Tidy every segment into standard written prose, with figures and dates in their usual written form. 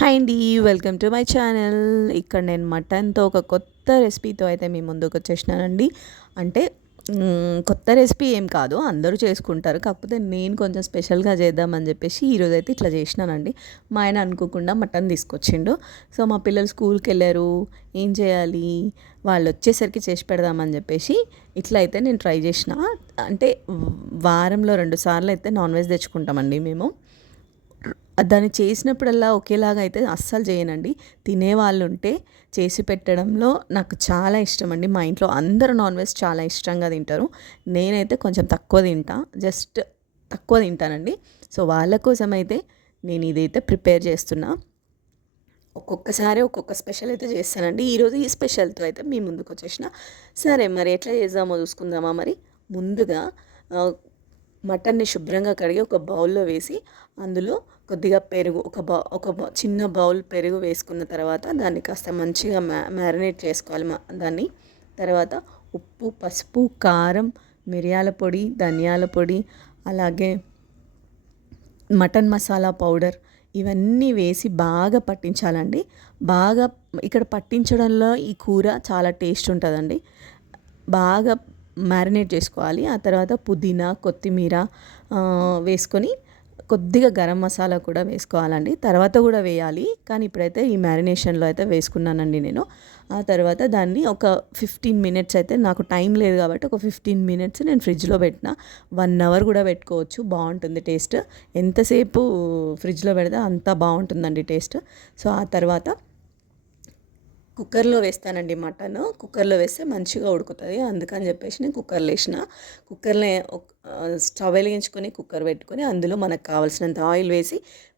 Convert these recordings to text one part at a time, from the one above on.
Hi అండి, welcome to my channel. ఇక్కడ నేను మటన్తో ఒక కొత్త రెసిపీతో అయితే మీ ముందుకు వచ్చేసినానండి. అంటే కొత్త రెసిపీ ఏం కాదు, అందరూ చేసుకుంటారు. కాకపోతే నేను కొంచెం స్పెషల్గా చేద్దామని చెప్పేసి ఈరోజు అయితే ఇట్లా చేసినానండి. మా ఆయన అనుకోకుండా మటన్ తీసుకొచ్చిండు. సో మా పిల్లలు స్కూల్కి వెళ్ళారు, ఏం చేయాలి, వాళ్ళు వచ్చేసరికి చేసి పెడదామని చెప్పేసి ఇట్లా అయితే నేను ట్రై చేసిన. అంటే వారంలో 2 సార్లు అయితే నాన్ వెజ్ తెచ్చుకుంటామండి మేము. దాన్ని చేసినప్పుడల్లా ఒకేలాగా అయితే అస్సలు చేయనండి. తినేవాళ్ళు ఉంటే చేసి పెట్టడంలో నాకు చాలా ఇష్టం అండి. మా ఇంట్లో అందరూ నాన్ వెజ్ చాలా ఇష్టంగా తింటారు. నేనైతే కొంచెం తక్కువ తింటా, జస్ట్ తక్కువ తింటానండి. సో వాళ్ళ కోసం అయితే నేను ఇదైతే ప్రిపేర్ చేస్తున్నా. ఒక్కొక్కసారి ఒక్కొక్క స్పెషల్ అయితే చేస్తానండి. ఈరోజు ఈ స్పెషల్తో అయితే మీ ముందుకు వచ్చేసిన. సరే మరి ఎట్లా చేద్దామో చూసుకుందామా. మరి ముందుగా మటన్ని శుభ్రంగా కడిగి ఒక బౌల్లో వేసి అందులో కొద్దిగా పెరుగు ఒక చిన్న బౌల్ పెరుగు వేసుకున్న తర్వాత దాన్ని కాస్త మంచిగా మ్యారినేట్ చేసుకోవాలి. దాన్ని తర్వాత ఉప్పు, పసుపు, కారం, మిరియాల పొడి, ధనియాల పొడి, అలాగే మటన్ మసాలా పౌడర్ ఇవన్నీ వేసి బాగా పట్టించాలండి. బాగా ఇక్కడ పట్టించడంలో ఈ కూర చాలా టేస్ట్ ఉంటుందండి. బాగా మ్యారినేట్ చేసుకోవాలి. ఆ తర్వాత పుదీనా, కొత్తిమీర వేసుకొని కొద్దిగా గరం మసాలా కూడా వేసుకోవాలండి. తర్వాత కూడా వేయాలి, కానీ ఇప్పుడైతే ఈ మ్యారినేషన్లో అయితే వేసుకున్నానండి నేను. ఆ తర్వాత దాన్ని ఒక 15 మినిట్స్ అయితే, నాకు టైం లేదు కాబట్టి ఒక 15 మినిట్స్ నేను ఫ్రిడ్జ్లో పెట్టిన. 1 అవర్ కూడా పెట్టుకోవచ్చు, బాగుంటుంది టేస్ట్. ఎంతసేపు ఫ్రిడ్జ్లో పెడితే అంత బాగుంటుందండి టేస్ట్. సో ఆ తర్వాత కుక్కర్లో వేస్తానండి మటన్. కుక్కర్లో వేస్తే మంచిగా ఉడుకుతుంది, అందుకని చెప్పేసి నేను కుక్కర్లో వేసిన. కుక్కర్లో స్టవ్ వెలిగించుకొని కుక్కర్ పెట్టుకొని అందులో మనకు కావాల్సినంత ఆయిల్ వేసి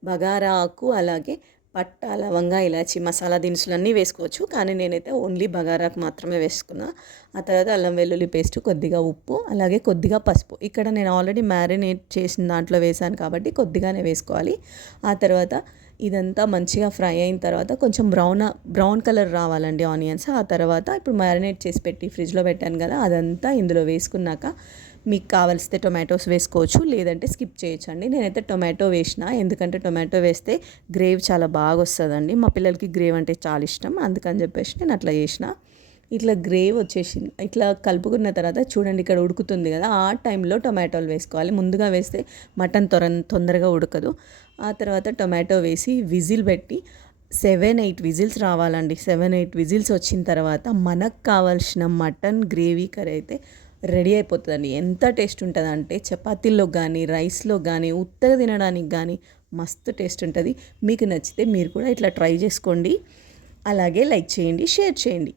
బగారా ఆకు, అలాగే పట్ట, లవంగా, ఇలాచి, మసాలా దినుసులన్నీ వేసుకోవచ్చు, కానీ నేనైతే ఓన్లీ బగారాకు మాత్రమే వేసుకున్నా. ఆ తర్వాత అల్లం వెల్లుల్లి పేస్ట్, కొద్దిగా ఉప్పు, అలాగే కొద్దిగా పసుపు. ఇక్కడ నేను ఆల్రెడీ మ్యారినేట్ చేసిన దాంట్లో వేసాను కాబట్టి కొద్దిగానే వేసుకోవాలి. ఆ తర్వాత ఇదంతా మంచిగా ఫ్రై అయిన తర్వాత కొంచెం బ్రౌన్ కలర్ రావాలండి ఆనియన్స్. ఆ తర్వాత ఇప్పుడు మ్యారినేట్ చేసి పెట్టి ఫ్రిడ్జ్లో పెట్టాను కదా, అదంతా ఇందులో వేసుకున్నాక మీకు కావాల్సితే టొమాటోస్ వేసుకోవచ్చు, లేదంటే స్కిప్ చేయొచ్చండి. నేనైతే టొమాటో వేసిన, ఎందుకంటే టొమాటో వేస్తే గ్రేవీ చాలా బాగా వస్తుందండి. మా పిల్లలకి గ్రేవీ అంటే చాలా ఇష్టం, అందుకని చెప్పేసి నేను అట్లా చేసిన. ఇట్లా గ్రేవీ వచ్చేసింది. ఇట్లా కలుపుకున్న తర్వాత చూడండి, ఇక్కడ ఉడుకుతుంది కదా, ఆ టైంలో టొమాటోలు వేసుకోవాలి. ముందుగా వేస్తే మటన్ తొందరగా ఉడకదు. ఆ తర్వాత టొమాటో వేసి విజిల్ పెట్టి 7-8 విజిల్స్ రావాలండి. 7-8 విజిల్స్ వచ్చిన తర్వాత మనకు కావాల్సిన మటన్ గ్రేవీ కర్రీ అయితే రెడీ అయిపోతుందండి. ఎంత టేస్ట్ ఉంటుందంటే చపాతీల్లో కానీ, రైస్లో కానీ, ఉత్తగా తినడానికి కానీ మస్తు టేస్ట్ ఉంటుంది. మీకు నచ్చితే మీరు కూడా ఇట్లా ట్రై చేసుకోండి. అలాగే లైక్ చేయండి, షేర్ చేయండి.